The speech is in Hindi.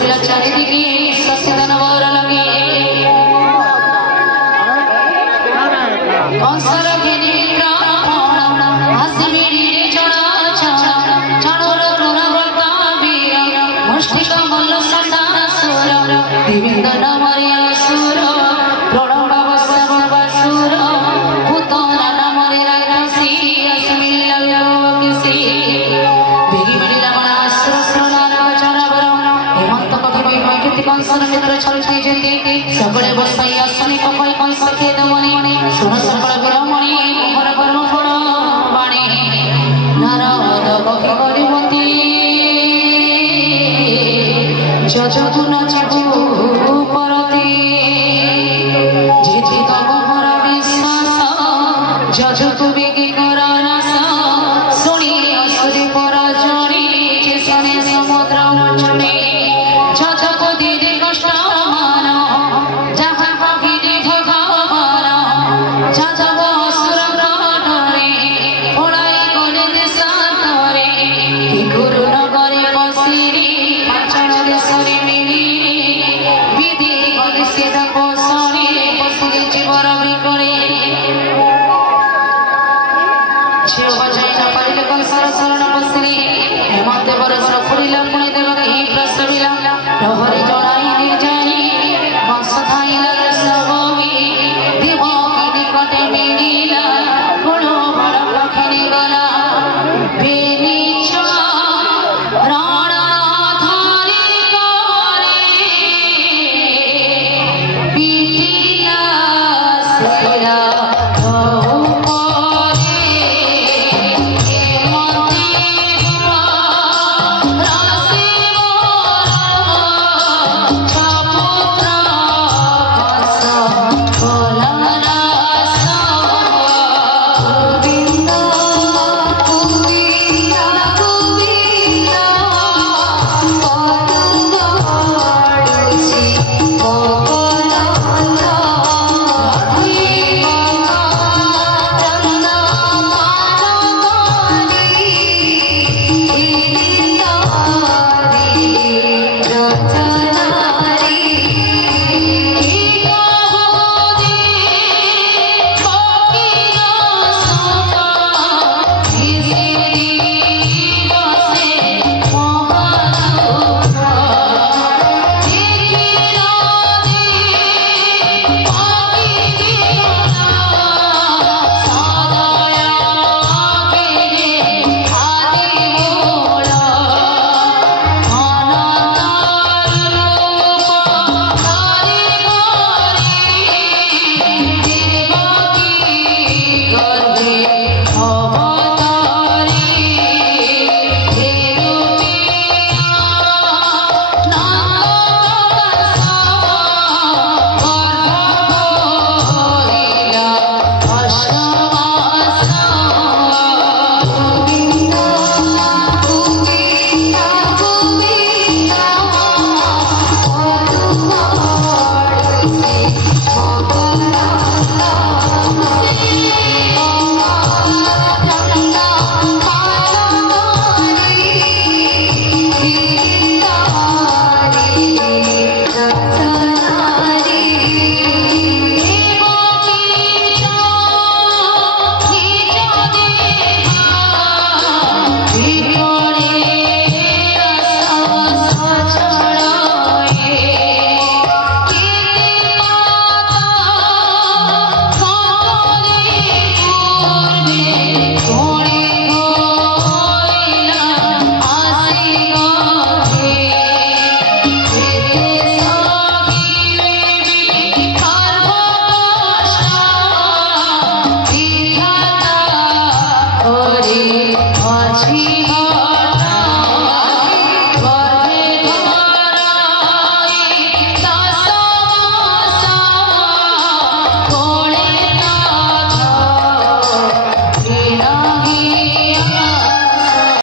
बसिला चारिदिके सस्यदान बर लगे कंसर घेरी ग्राण हासिबिड़ी चढ़ा चढ़ोर क्रूर व्रता वीर मुष्टिक मल्ल सतासुर दिविंद नामरे असुर प्रणव बसुर भूतरा नामरे राक्षसी अस्मिन् लोकसी बेगी बड़ी रावणासुर श्रवणार चरावर हेमंत कवि वैकृति कंसर मित्र छलते जेते सबले बसाई असनी कपाल कंस के दमनी सुन सकल वीरमणि मोहर कर्म फल बाणी नारद कवि करिमती जजतु नाचु पर